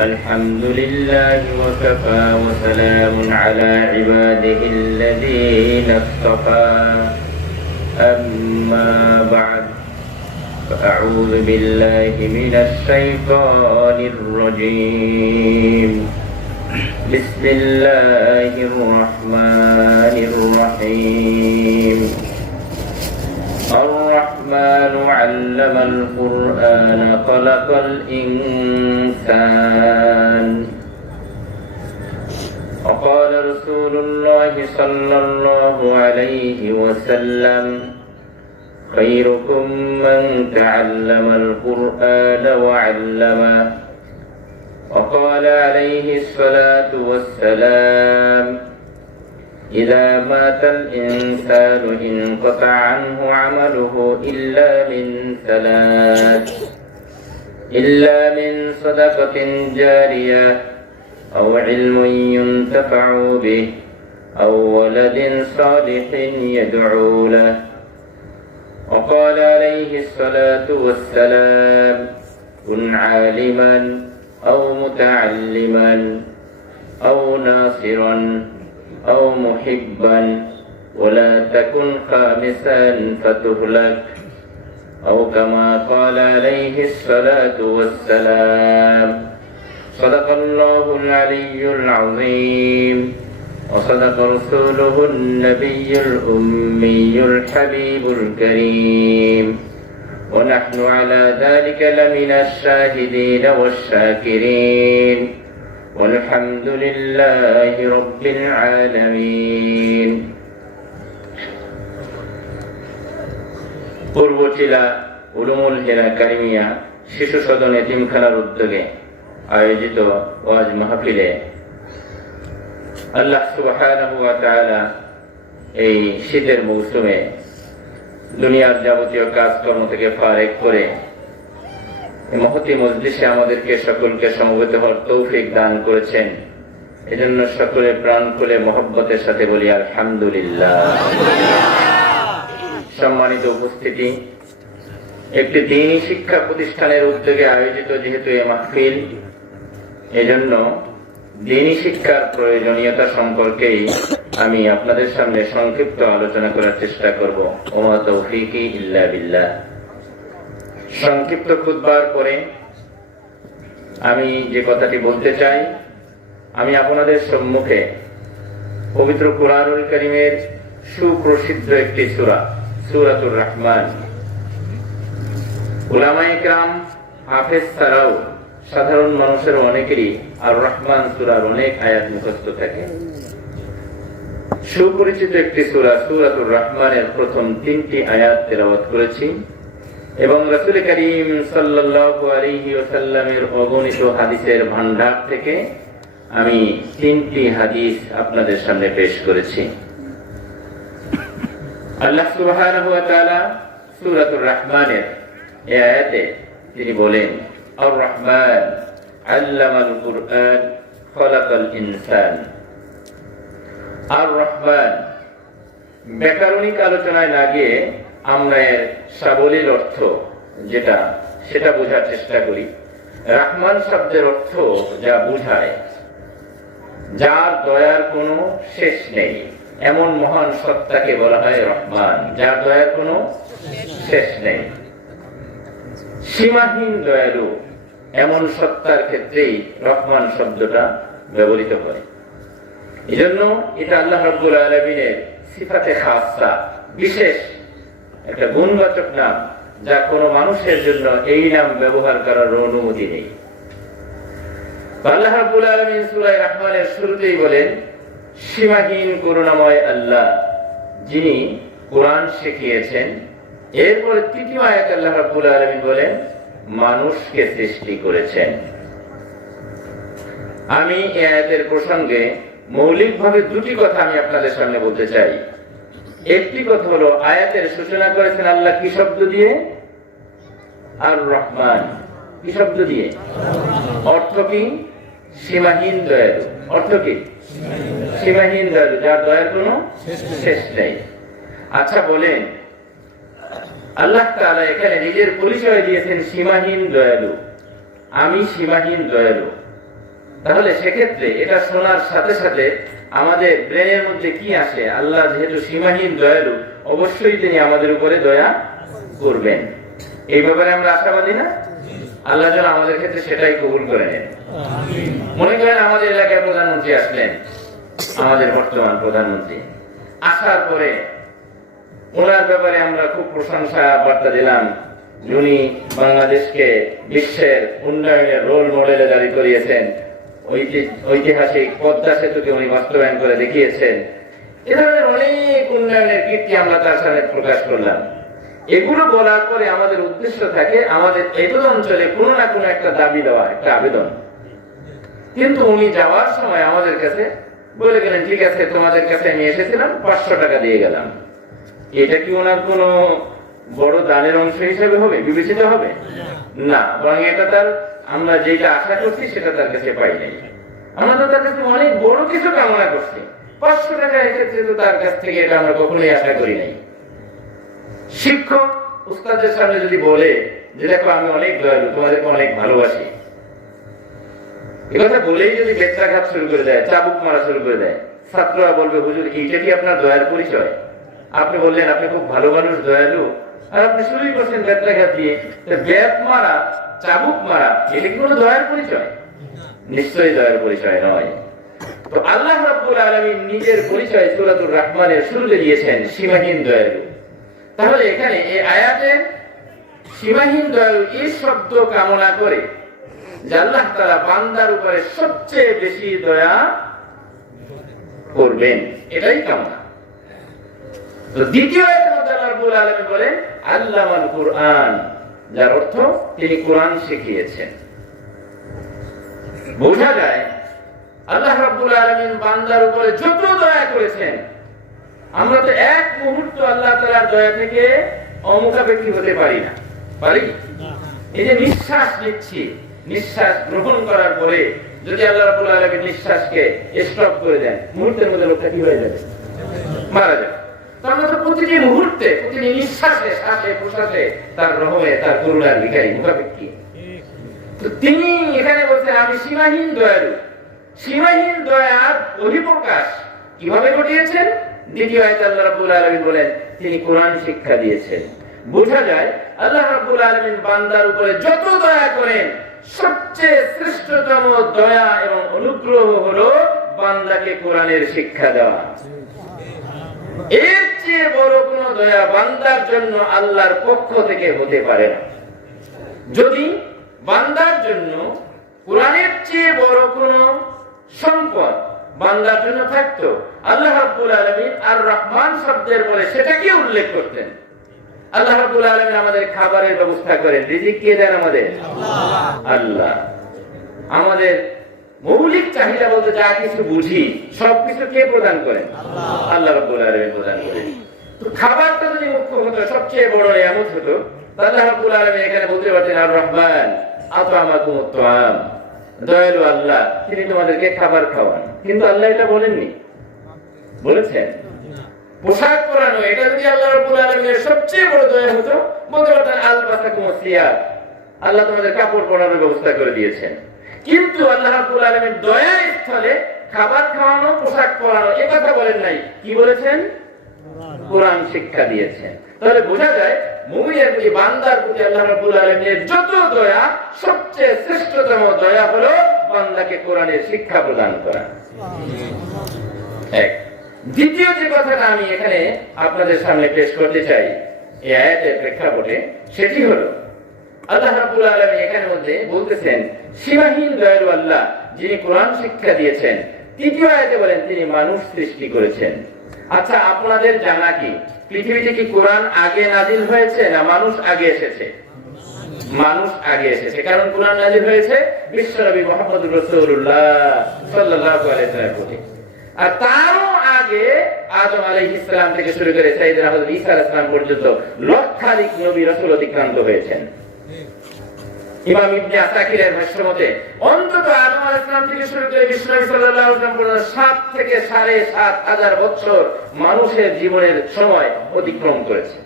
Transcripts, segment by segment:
الحمد لله وكفى وسلام على عباده الذين اصطفى أما بعد فأعوذ بالله من الشيطان الرجيم بسم الله الرحمن الرحيم الرحمن علم القرآن خلق الإنسان وقال رسول الله صلى الله عليه وسلم خيركم من تعلم القرآن وعلمه وقال عليه الصلاة والسلام إذا مات الإنسان انقطع عنه عمله إلا من صدقة جارية أو علم ينتفع به أو ولد صالح يدعو له وقال عليه الصلاة والسلام كن عالما أو متعلما أو ناصرا أو محبا ولا تكن خامسا فتهلك أو كما قال عليه الصلاة والسلام صدق الله العلي العظيم وصدق رسوله النبي الأمي الحبيب الكريم ونحن على ذلك لمن الشاهدين والشاكرين والحمد لله رب العالمين পূর্বটিলা উলুমুল হিরা কারিমিয়া শিশু সদন এতিমখানার উদ্যোগে আয়োজিত ওয়াজ মাহফিলে আল্লাহ সুবহানাহু ওয়া তাআলা এই শীতের মৌসুমে দুনিয়ার যাবতীয় কাজকর্ম থেকে ফারেক করে মহতি মজলিসে আমাদেরকে সকলকে সমবেত হওয়ার তৌফিক দান করেছেন। এজন্য সকলে প্রাণ খুলে মহব্বতের সাথে বলি আলহামদুলিল্লাহ। সম্মানিত উপস্থিতি, একটি দ্বীনি শিক্ষা প্রতিষ্ঠানের উদ্যোগে আয়োজিত যেহেতু এই মাহফিল, এজন্য দ্বীনি শিক্ষার প্রয়োজনীয়তা সম্পর্কেই আমি আপনাদের সামনে সংক্ষিপ্ত আলোচনা করার চেষ্টা করব। ওমা তৌফিকি ইল্লা বিল্লাহ। সংক্ষিপ্ত খুতবার পরে আমি যে কথাটি বলতে চাই, আমি আপনাদের সম্মুখে পবিত্র কুরআনুল কারীমের সুপ্রসিদ্ধ একটি সূরা, সূরাতুর রহমান। উলামায়ে কেরাম, হাফেজ ছাড়াও সাধারণ মানুষের অনেকেরই আর রহমান সূরার অনেক আয়াত মুখস্থ থাকে। সুপরিচিত একটি সূরা, সূরাতুর রহমানের প্রথম 3টি আয়াত তেলাওয়াত করেছি এবং রাসূল করিম সাল্লাল্লাহু আলাইহি ওয়াসাল্লামের অগণিত হাদিসের ভান্ডার থেকে আমি 3টি হাদিস আপনাদের সামনে পেশ করেছি। আল্লাহ সুবহানাহু ওয়া তাআলা সূরাতুর রহমানের এই আয়াতে তিনি বলেন, আর রহমান আল্লামাল কুরআন খালাকাল ইনসান। আর রহমান ব্যাকরণিক আলোচনায় না গিয়ে আমরা এর সাবলীল অর্থ যেটা সেটা বোঝার চেষ্টা করি। রহমান শব্দের অর্থ যা বুঝায়, যার দয়ার কোনো শেষ নেই, এমন মহান সত্তাকে বলা হয় রহমান, যার দয়ার কোনো শেষ নেই। সীমাহীন দয়ালু এমন সত্তার ক্ষেত্রেই রহমান শব্দটা ব্যবহৃত হয়। এজন্য এটা আল্লাহ রাব্বুল আলামিনের সিফাতে খাসা, বিশেষ একটা গুণবাচক নাম, যা কোনো মানুষের জন্য এই নাম ব্যবহার করার অনুমতি নেই। আল্লাহ রাব্বুল আলামিন সূরা রহমানের শুরুতেই বলেন, সীমাহীন করুণাময় আল্লাহ যিনি কোরআন শিখিয়েছেন। এরপরে 3য় আয়াত আল্লাহ রাব্বুল আলামিন বলেন, মানুষকে সৃষ্টি করেছেন। আমি এই আয়াতের প্রসঙ্গে মৌলিকভাবে 2টি কথা আমি আপনাদের সামনে বলতে চাই। একটি কথা হলো, আয়াতের সূচনা করেছেন আল্লাহ কি শব্দ দিয়ে? আর রহমান। কি শব্দ দিয়ে? অর্থ কি? সীমাহীন দয়ালু। অর্থ কি? সীমাহীন দয়ালু, যার দয়ার কোনো শেষ নেই। আচ্ছা বলেন, আল্লাহ তাআলা এখানে নিজের পরিচয় দিয়েছেন সীমাহীন দয়ালু। আমি সীমাহীন দয়ালু। তাহলে সেক্ষেত্রে এটা শোনার সাথে সাথে আমাদের ব্রেনের মধ্যে কি আসে, আল্লাহ যেহেতু সীমাহীন দয়ালু, অবশ্যই তিনি আমাদের উপরে দয়া করবেন। এই ব্যাপারে আমরা আশাবাদী না? আল্লাহ যেন আমাদের ক্ষেত্রে সেটাই কবুল করে নেন। মনে করেন আমাদের এলাকায় প্রধানমন্ত্রী আসলেন, আমাদের বর্তমান প্রধানমন্ত্রী আসার পরে ওনার ব্যাপারে আমরা খুব প্রশংসা বার্তা দিলাম, উনি বাংলাদেশকে বিশ্বের উন্নয়নের রোল মডেলে দাঁড়িয়ে করিয়েছেন, ঐতিহাসিক পদ্মা সেতুকে উনি বাস্তবায়ন করে দেখিয়েছেন। এ ধরনের অনেক উন্নয়নের কীর্তি আমরা তার সামনে প্রকাশ করলাম। এগুলো বলার পরে আমাদের উদ্দেশ্য থাকে আমাদের এই অঞ্চলে কোনো না কোনো একটা দাবি দেওয়া, একটা আবেদন। কিন্তু উনি যাওয়ার সময় আমাদের কাছে বলে গেলেন, ঠিক আছে তোমাদের কাছে আমি এসেছিলাম, 500 টাকা দিয়ে গেলাম। এটা কি ওনার কোনো বড় দানের অংশ হিসেবে হবে, বিবেচিত হবে না, বরং এটা তার, আমরা যেটা আশা করছি সেটা তার কাছে পাই নাই। আমরা তো তার কাছে অনেক বড় কিছু কামনা করছি, 500 টাকা এক্ষেত্রে তো তার কাছ থেকে এটা আমরা কখনোই আশা করি নাই। শিক্ষক উস্তাদের সামনে যদি বলে যে দেখো আমি অনেক দয়ালু, তোমাদেরকে অনেক ভালোবাসি, একথা বলেই যদি বেত্রাঘাত শুরু করে দেয়, চাবুক মারা শুরু করে দেয়, ছাত্ররা বলবে হুজুর এইটা কি আপনার দয়ার পরিচয়? আপনি বললেন আপনি খুব ভালো মানুষ, দয়ালু, আর আপনি শুরুই করছেন বেত্রাঘাত দিয়ে। বেত মারা, চাবুক মারা, এটা কি কোনো দয়ার পরিচয়? নিশ্চয়ই দয়ার পরিচয় নয়। তো আল্লাহ রাব্বুল আলামিন নিজের পরিচয় সূরাতুর রহমানের শুরুতে দিয়েছেন সীমাহীন দয়ালু। তাহলে এখানে এই আয়াতে সীমাহীন দয়ালু এই শব্দ কামনা করে যে আল্লাহ তাআলা বান্দার উপরে সবচেয়ে বেশি দয়া করবেন, এটাই কামনা। তো দ্বিতীয় আয়াতের মধ্যে আল্লাহ রাব্বুল আলামিন বলেন আল্লামাল কুরআন, যার অর্থ তিনি কোরআন শিখিয়েছেন। বোঝা যায় আল্লাহ রাব্বুল আলামিন বান্দার উপরে যত দয়া করেছেন, আমরা তো এক মুহূর্ত আল্লাহ তাআলার দয়া থেকে অমুখাপেক্ষী হতে পারি না, পারি? এই যে নিঃশ্বাস নিচ্ছি, নিঃশ্বাস গ্রহণ করার পরে যদি আল্লাহ রাব্বুল আলামিন নিঃশ্বাসকে স্টপ করে দেন, মুহূর্তের মধ্যে লোকটা কি হয়ে যাবে? মারা যাবে। তো আমরা তো প্রতিটি মুহূর্তে, প্রতিটি নিঃশ্বাসে, শ্বাসে প্রশ্বাসে তার রহমে, তার করুণার ভিখারি, মুখাপেক্ষী। তো তিনি এখানে বলছেন আমি সীমাহীন দয়ালু। সীমাহীন দয়ার বহিঃপ্রকাশ কিভাবে ঘটিয়েছেন? দ্বিতীয় আয়াতে আল্লাহ রাব্বুল আলামিন বলেন তিনি কোরআন শিক্ষা দিয়েছেন। বোঝা যায় আল্লাহ রাব্বুল আলামিন বান্দার উপরে যত দয়া করেন, সবচেয়ে শ্রেষ্ঠতম দয়া এবং অনুগ্রহ হলো বান্দাকে কোরআনের শিক্ষা দেওয়া। এর চেয়ে বড় কোন দয়া বান্দার জন্য আল্লাহর পক্ষ থেকে হতে পারে না। যদি বান্দার জন্য কোরআনের চেয়ে বড় কোন সম্পদ বান্দার জন্য থাকতো, আল্লাহ রাব্বুল আলামিন আর রহমান শব্দের পরে সেটাকে উল্লেখ করতেন। আল্লাহ রাব্বুল আলামিন আমাদের খাবারের ব্যবস্থা করেন, রিজিক কে দেন? আমাদের আল্লাহ। আমাদের মৌলিক চাহিদা বলতে যা কিছু বুঝি সবকিছু কে প্রদান করেন? আল্লাহ রাব্বুল আলামিন প্রদান করেন। তো খাবারটা যদি মুখ্য হতো, সবচেয়ে বড় নিয়ামত হতো, আল্লাহ রাব্বুল আলামিন এখানে বলতে পারতেন আর রহমান আতামাকুমুত তাআম, দয়ালু আল্লাহ তিনি তোমাদেরকে খাবার খাওয়ান। কিন্তু আল্লাহ এটা বলেননি, বলেছেন পোশাক পরানো। এটা যদি আল্লাহ রাব্বুল আলামিনের সবচেয়ে বড় দয়া হতো, বলতে পারতেন আলবাসাকুমুস সিয়াব, আল্লাহ তোমাদের কাপড় পরানোর ব্যবস্থা করে দিয়েছেন। কিন্তু আল্লাহ রাব্বুল আলামিন দয়ার স্থলে খাবার খাওয়ানো, পোশাক পরানো এ কথা বলেন নাই। কি বলেছেন? কোরআন শিক্ষা দিয়েছেন। তাহলে বোঝা যায় মুমিনের প্রতি, বান্দার প্রতি আল্লাহ রাব্বুল আলামিনের যত দয়া, সবচেয়ে শ্রেষ্ঠতম দয়া হলো বান্দাকে কোরআনের শিক্ষা প্রদান করা। এক। দ্বিতীয় যে কথাটা আমি এখানে আপনাদের সামনে পেশ করতে চাই এই আয়াতের প্রেক্ষাপটে, সেটি হলো আল্লাহ রাব্বুল আলামিন এখানে মধ্যে বলতেছেন সীমাহীন দয়ালু আল্লাহ যিনি কোরআন শিক্ষা দিয়েছেন। তৃতীয় আয়াতে বলেন তিনি মানুষ সৃষ্টি করেছেন। আচ্ছা, আপনাদের জানা কি পৃথিবীতে কি কোরআন আগে নাজিল হয়েছে না মানুষ আগে এসেছে? মানুষ আগে এসেছে, কারণ কোরআন নাজিল হয়েছে বিশ্বনবী মুহাম্মদুর রাসূলুল্লাহ সাল্লাল্লাহু আলাইহি ওয়াসাল্লাম। আর তারও আগে আদম আলাইহিস সালাম থেকে শুরু করে সাইয়েদনা হযরত ঈসা আলাইহিস সালাম পর্যন্ত লক্ষাধিক নবী রাসূল অতিক্রান্ত হয়েছেন। ইমাম ইবনে আসাকিরের ভাষ্য মতে অন্তত আদম আলাইহিস সালাম থেকে শুরু করে বিশ্বনবী সাল্লাল্লাহু আলাইহি ওয়াসাল্লাম পর্যন্ত 7 থেকে 7,500 বছর মানুষের জীবনের সময় অতিক্রম করেছে।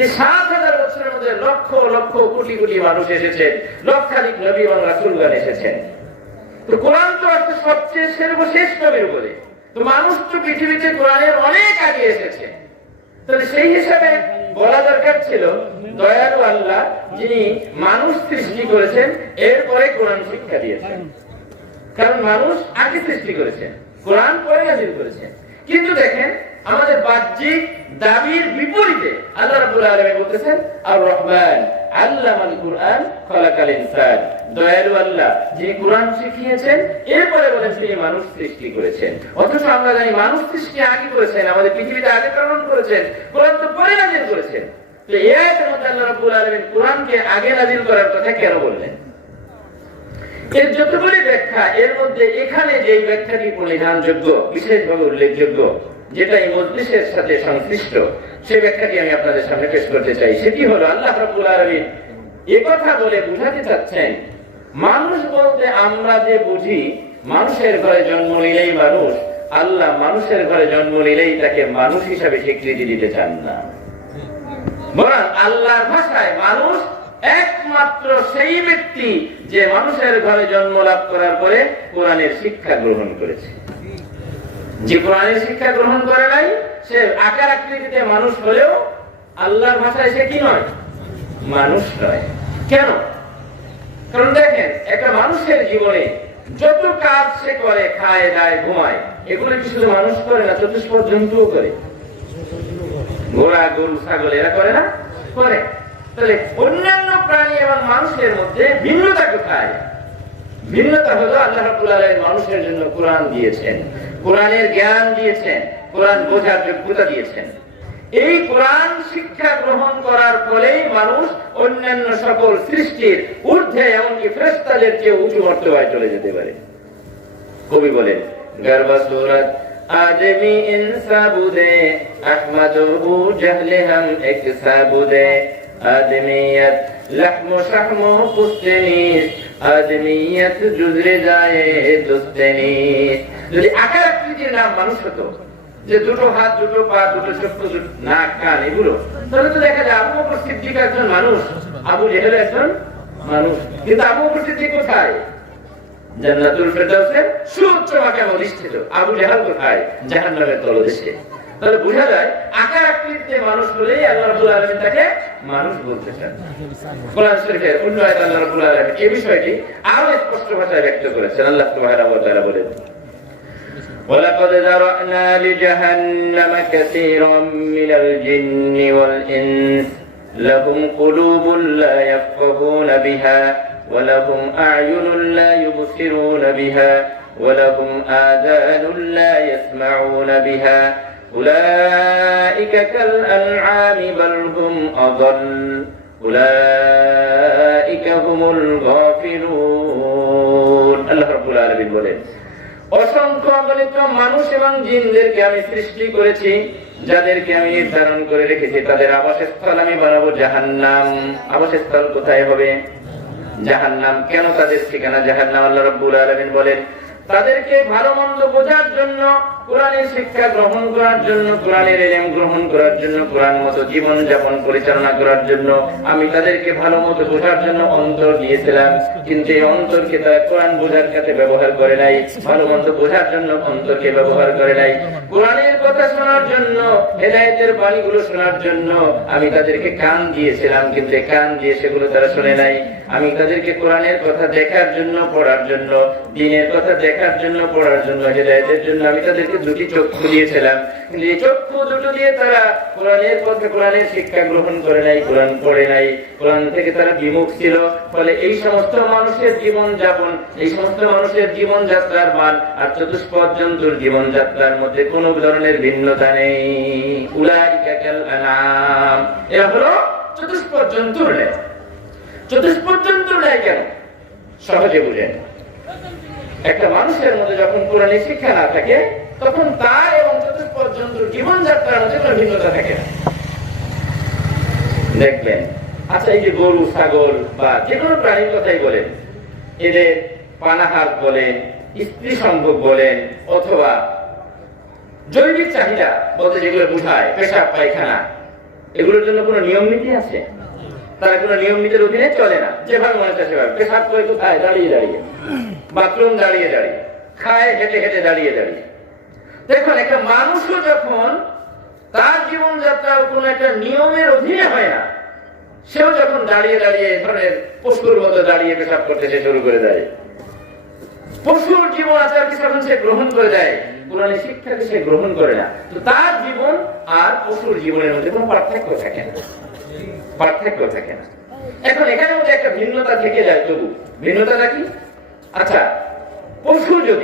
এই 7,000 বছরের মধ্যে লক্ষ লক্ষ কোটি কোটি মানুষ এসেছেন, লক্ষাধিক নবী এবং রাসূলগণ এসেছেন। তো কোরআন তো একটা সবচেয়ে সর্বশেষ নবীর বলে, তো মানুষ তো পৃথিবীতে কোরআনের অনেক আগে এসেছে। তাহলে সেই হিসাবে বলা দরকার ছিল দয়ালু আল্লাহ যিনি মানুষ সৃষ্টি করেছেন এরপরে কোরআন শিক্ষা দিয়েছেন, কারণ মানুষ আগে সৃষ্টি করেছেন, কোরআন পরে নাযিল করেছেন। কিন্তু দেখেন আমাদের বাহ্যিক দাবির বিপরীতে আল্লাহ রাব্বুল আলামিন বলতেছেন আর রহমান আল্লামাল কুরআন খালাকাল ইনসান, দয়ালু আল্লাহ যিনি কোরআন শিখিয়েছেন এরপরে বলেন তিনি মানুষ সৃষ্টি করেছেন। অথচ আমরা জানি মানুষ সৃষ্টি আগে করেছেন, আমাদের পৃথিবীতে আগে প্রেরণ করেছেন, কোরআন তো পরে নাযিল করেছেন। তো এই আয়াতের মধ্যে আল্লাহ রাব্বুল আলামিন কোরআনকে আগে নাযিল করার কথা কেন বললেন? এর যতগুলি ব্যাখ্যা, এর মধ্যে এখানে যে ব্যাখ্যাটি পরিধানযোগ্য, বিশেষভাবে উল্লেখযোগ্য, যেটা এই মজলিসের সাথে সংশ্লিষ্ট, সেই ব্যাখ্যাটি আমি আপনাদের সামনে পেশ করতে চাই। সেটি হলো আল্লাহ রাব্বুল আলামিন একথা বলে বুঝাতে চাচ্ছেন মানুষ বলতে আমরা যে বুঝি মানুষের ঘরে জন্ম নিলেই মানুষ, আল্লাহ মানুষের ঘরে জন্ম নিলেই তাকে মানুষ হিসাবে স্বীকৃতি দিতে চান না। বরং আল্লাহর ভাষায় মানুষ একমাত্র সেই ব্যক্তি যে মানুষের ঘরে জন্ম লাভ করার পরে কোরআনের শিক্ষা গ্রহণ করেছে। যে কোরআনের শিক্ষা গ্রহণ করে নাই সে আকার আকৃতিতে মানুষ হলেও আল্লাহর ভাষায় সে কি নয়? মানুষ নয়। কেন? কারণ দেখেন একটা মানুষের জীবনে যত কাজ সে করে, খায় দায় ঘুমায়, এগুলো কি শুধু মানুষ করে না, চতুষ্পদ জন্তুও করে। ঘোড়া গরু ছাগল এরা করে না? করে। তাহলে অন্যান্য প্রাণী এবং মানুষের মধ্যে ভিন্নতা কোথায়? ভিন্নতা হলো আল্লাহ রাব্বুল আলামিন মানুষের জন্য কোরআন দিয়েছেন, কোরআনের জ্ঞান দিয়েছেন, কোরআন বোঝার যোগ্যতা দিয়েছেন। এই কোরআন শিক্ষা গ্রহণ করার ফলেই মানুষ অন্যান্য সকল সৃষ্টির ঊর্ধ্বে, এমনকি ফেরেশতাদের চেয়ে উঁচু মর্তবায় চলে যেতে পারে। কবি বলেন গর্বা সুরত आदमी इंसाबुदे अहमदुहु जहले हम एक साबुदे आदमियत लहमो शहमो पुस्तनीस आदमियत जुजरे जाए दुस्तनीस। যদি আকার আকৃতির নাম মানুষ হতো, যে দুটো হাত, দুটো পা, দুটো চোখ, দুটো নাক, কান, এগুলো, তাহলে তো দেখা যায় আবু বকর সিদ্দিক একজন মানুষ, আবু জেহেল একজন মানুষ। কিন্তু আবু বকর সিদ্দিক কোথায়? জান্নাতুল ফেরদাউসের সুউচ্চ মাকামে অধিষ্ঠিত। আবু জাহাল কোথায়? জাহান্নামের তলদেশে। তাহলে বোঝা যায় আকার আকৃতিতে মানুষ হলেই আল্লাহ রাব্বুল আলামিন তাকে মানুষ বলতে চান। কোরআন শরীফের অন্য আয়াতে আল্লাহ রাব্বুল আলামিন এই বিষয়টি আরো স্পষ্ট ভাষায় ব্যক্ত করেছেন। আল্লাহ সুবহানাহু ওয়া তাআলা বলেন وَلَقَدْ ذَرَأْنَا لِجَهَنَّمَ كَثِيرًا مِنَ الْجِنِّ وَالْإِنسِ لَهُمْ قُلُوبٌ لَّا يَفْقَهُونَ بِهَا وَلَهُمْ أَعْيُنٌ لَّا يُبْصِرُونَ بِهَا وَلَهُمْ آذَانٌ لَّا يَسْمَعُونَ بِهَا أُولَٰئِكَ كَالْأَنْعَامِ بَلْ هُمْ أَضَلُّ أُولَٰئِكَ هُمُ الْغَافِلُونَ। আল্লাহ রাব্বুল আলামিন বলেন অসংখ্য অগণিত মানুষ এবং জিনদেরকে আমি সৃষ্টি করেছি, যাদেরকে আমি নির্ধারণ করে রেখেছি তাদের আবাসস্থল আমি বানাবো জাহান্নাম। আবাসস্থল কোথায় হবে? জাহান্নাম। কেন তাদের ঠিকানা জাহান্নাম? আল্লাহ রাব্বুল আলামিন বলেন তাদেরকে ভালো মন্দ বোঝার জন্য, কোরআনের শিক্ষা গ্রহণ করার জন্য, কোরআনের ইলম গ্রহণ করার জন্য, কোরআন মতো জীবন যাপন পরিচালনা করার জন্য আমি তাদেরকে ভালো মতো বোঝার জন্য অন্তর দিয়েছিলাম। কিন্তু এই অন্তরকে তারা কোরআন বোঝার কাছে ব্যবহার করে নাই, ভালো মন্দ বোঝার জন্য অন্তরকে ব্যবহার করে নাই। কোরআনের কথা শোনার জন্য, হেদায়েতের বাণীগুলো শোনার জন্য আমি তাদেরকে কান দিয়েছিলাম, কিন্তু কান দিয়ে সেগুলো তারা শুনে নাই। আমি তাদেরকে কোরআনের কথা দেখার জন্য, পড়ার জন্য, দ্বীনের কথা দেখার জন্য, পড়ার জন্য, হেদায়েতের জন্য আমি তাদেরকে দুটি চক্ষু দিয়েছিলাম। কিন্তু এই চক্ষু দুটো দিয়ে তারা কোরআনের পথে, কোরআনের শিক্ষা গ্রহণ করে নাই, কোরআন পড়ে নাই, কোরআন থেকে তারা বিমুখ ছিল। ফলে এই সমস্ত মানুষের জীবন যাপন, এই সমস্ত মানুষের জীবন যাত্রার মান আর চতুষ্পদ জন্তুর জীবন যাত্রার মধ্যে কোনো ধরনের ভিন্নতা নেই। উলাইকা কাল আনআম, এরা হলো চতুষ্পদ জন্তুর ন্যায়। চতুষ্পদ জন্তুর ন্যায় কেন? সহজে বুঝেন। একটা মানুষের মধ্যে যখন কোরআনের শিক্ষা না থাকে তখন তার এবং চতুষ্পদ জন্তুর জীবন যাত্রার মধ্যে কোনো ভিন্নতা থাকে না। দেখবেন, আচ্ছা এই যে গরু, ছাগল বা যে কোনো প্রাণীর কথাই বলেন, এদের পানাহার বলেন, স্ত্রী সম্ভোগ বলেন, অথবা জৈবিক চাহিদা বলতে যেগুলো বোঝায়, পেশাব পায়খানা, এগুলোর জন্য কোনো নিয়ম নীতি আছে? তারা কোনো নিয়ম নীতির অধীনে চলে না, যেভাবে মনে চায় সেভাবে। পেশাব করে কোথায়? দাঁড়িয়ে দাঁড়িয়ে। বাথরুম দাঁড়িয়ে দাঁড়িয়ে, খায় হেঁটে হেঁটে দাঁড়িয়ে দাঁড়িয়ে। দেখুন, একটা মানুষও যখন তার জীবনযাত্রার কোন একটা নিয়মের অধীনে হয় না, সেও যখন দাঁড়িয়ে দাঁড়িয়ে ধরনের পশুর মতো দাঁড়িয়ে পেশাব করতে সে শুরু করে দেয়, পশুর জীবন আচারকে যখন সে গ্রহণ করে দেয়, কোরআনের শিক্ষাকে সে গ্রহণ করে না, তো তার জীবন আর পশুর জীবনের মধ্যে কোনো পার্থক্য থাকে না, পার্থক্য থাকে না। এখন এখানের মধ্যে একটা ভিন্নতা থেকে যায়, তবু ভিন্নতাটা কি? আচ্ছা, পশু যদি